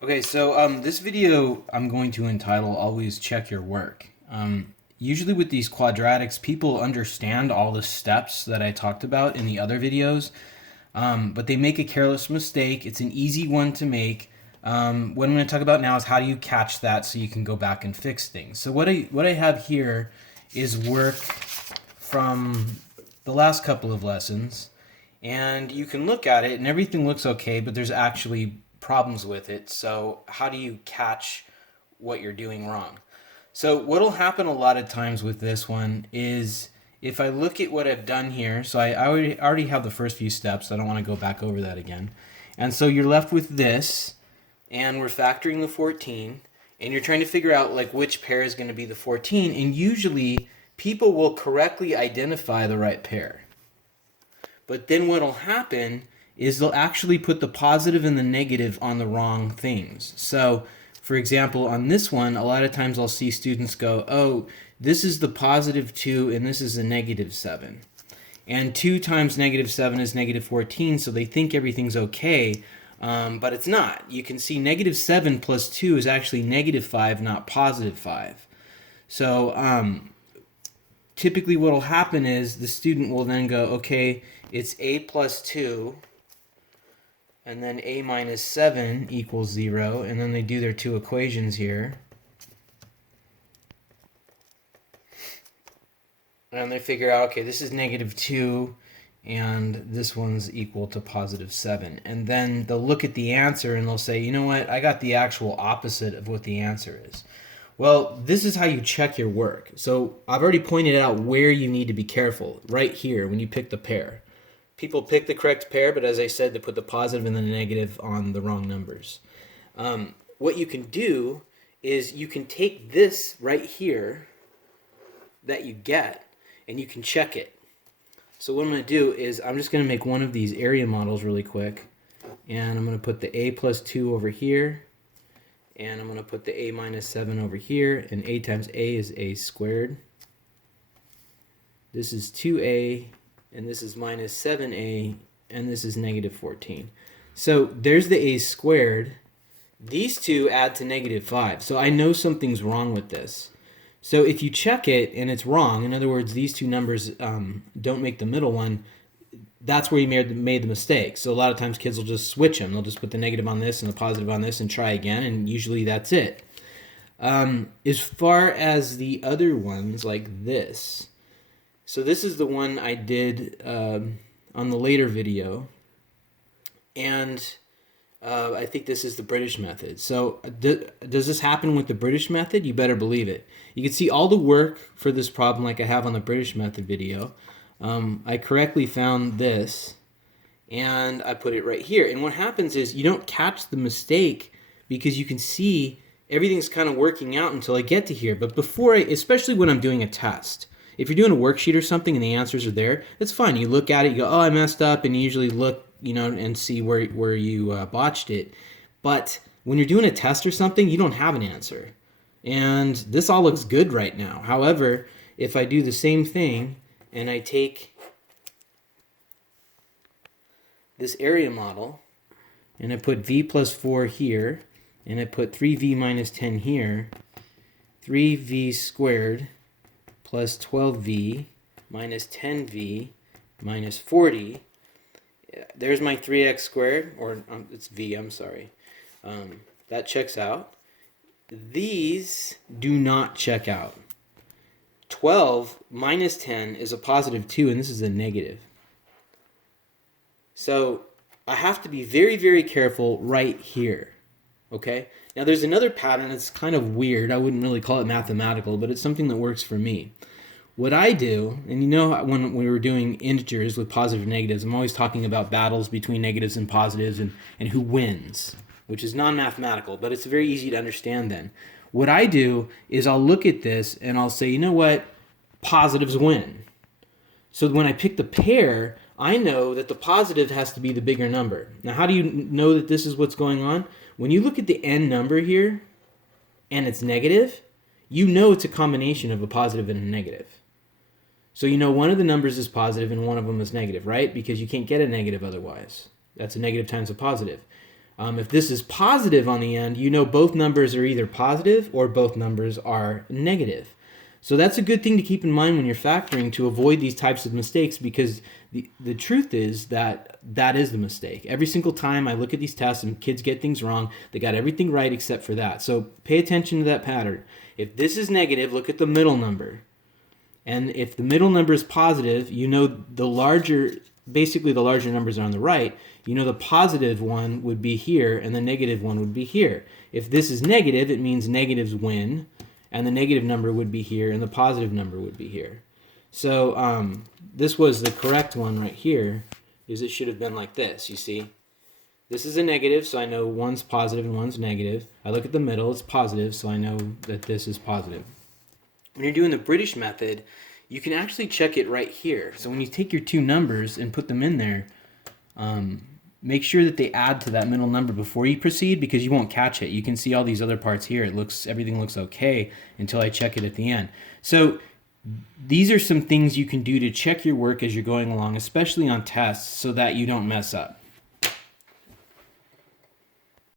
Okay, so this video I'm going to entitle Always Check Your Work. Usually with these quadratics, people understand all the steps that I talked about in the other videos, but they make a careless mistake. It's an easy one to make. What I'm going to talk about now is how do you catch that so you can go back and fix things. So what I have here is work from the last couple of lessons, and you can look at it and everything looks okay, but there's actually problems with it. So how do you catch what you're doing wrong? So what'll happen a lot of times with this one is if I look at what I've done here, so I already have the first few steps. I don't want to go back over that again. And so you're left with this, and we're factoring the 14, and you're trying to figure out like which pair is going to be the 14, and usually people will correctly identify the right pair. But then what'll happen is they'll actually put the positive and the negative on the wrong things. So, for example, on this one, a lot of times I'll see students go, oh, this is the positive 2 and this is the negative 7. And 2 times negative 7 is negative 14, so they think everything's okay, but it's not. You can see negative 7 plus 2 is actually negative 5, not positive 5. So typically what will happen is the student will then go, okay, it's a plus 2, and then a minus 7 equals 0, and then they do their two equations here. And they figure out, okay, this is negative 2, and this one's equal to positive 7. And then they'll look at the answer and they'll say, you know what, I got the actual opposite of what the answer is. Well, this is how you check your work. So I've already pointed out where you need to be careful, right here when you pick the pair. People pick the correct pair, but as I said, they put the positive and the negative on the wrong numbers. What you can do is you can take this right here that you get, and you can check it. So what I'm going to do is I'm just going to make one of these area models really quick, and I'm going to put the a plus 2 over here, and I'm going to put the a minus 7 over here, and a times a is a squared. This is 2a, and this is minus 7a, and this is negative 14. So there's the a squared. These two add to negative 5, so I know something's wrong with this. So if you check it and it's wrong, in other words, these two numbers don't make the middle one, that's where you made the mistake. So a lot of times kids will just switch them. They'll just put the negative on this and the positive on this and try again, and usually that's it. As far as the other ones, like this, so this is the one I did on the later video, and I think this is the British method. So does this happen with the British method? You better believe it. You can see all the work for this problem like I have on the British method video. I correctly found this, and I put it right here. And what happens is you don't catch the mistake because you can see everything's kind of working out until I get to here. But before especially when I'm doing a test, if you're doing a worksheet or something and the answers are there, that's fine. You look at it, you go, oh, I messed up, and you usually look, and see where you botched it. But when you're doing a test or something, you don't have an answer. And this all looks good right now. However, if I do the same thing and I take this area model and I put v plus 4 here and I put 3v minus 10 here, 3v squared plus 12v minus 10v minus 40, there's my 3x squared, or it's v, I'm sorry. That checks out. These do not check out. 12 minus 10 is a positive 2, and this is a negative. So I have to be very, very careful right here. Okay? Now there's another pattern that's kind of weird. I wouldn't really call it mathematical, but it's something that works for me. What I do, and when we were doing integers with positive and negatives, I'm always talking about battles between negatives and positives and who wins, which is non-mathematical, but it's very easy to understand then. What I do is I'll look at this and I'll say, you know what? Positives win. So when I pick the pair, I know that the positive has to be the bigger number. Now, how do you know that this is what's going on? When you look at the n number here and it's negative, you know it's a combination of a positive and a negative. So you know one of the numbers is positive and one of them is negative, right? Because you can't get a negative otherwise. That's a negative times a positive. If this is positive on the end, you know both numbers are either positive or both numbers are negative. So that's a good thing to keep in mind when you're factoring to avoid these types of mistakes, because the truth is that is the mistake. Every single time I look at these tests and kids get things wrong, they got everything right except for that. So pay attention to that pattern. If this is negative, look at the middle number. And if the middle number is positive, you know the larger numbers are on the right. You know the positive one would be here and the negative one would be here. If this is negative, it means negatives win, and the negative number would be here and the positive number would be here. So this was the correct one right here, is it should have been like this, you see. This is a negative, so I know one's positive and one's negative. I look at the middle, it's positive, so I know that this is positive. When you're doing the British method, you can actually check it right here. So when you take your two numbers and put them in there, make sure that they add to that middle number before you proceed, because you won't catch it. You can see all these other parts here. Everything looks okay until I check it at the end. So these are some things you can do to check your work as you're going along, especially on tests, so that you don't mess up.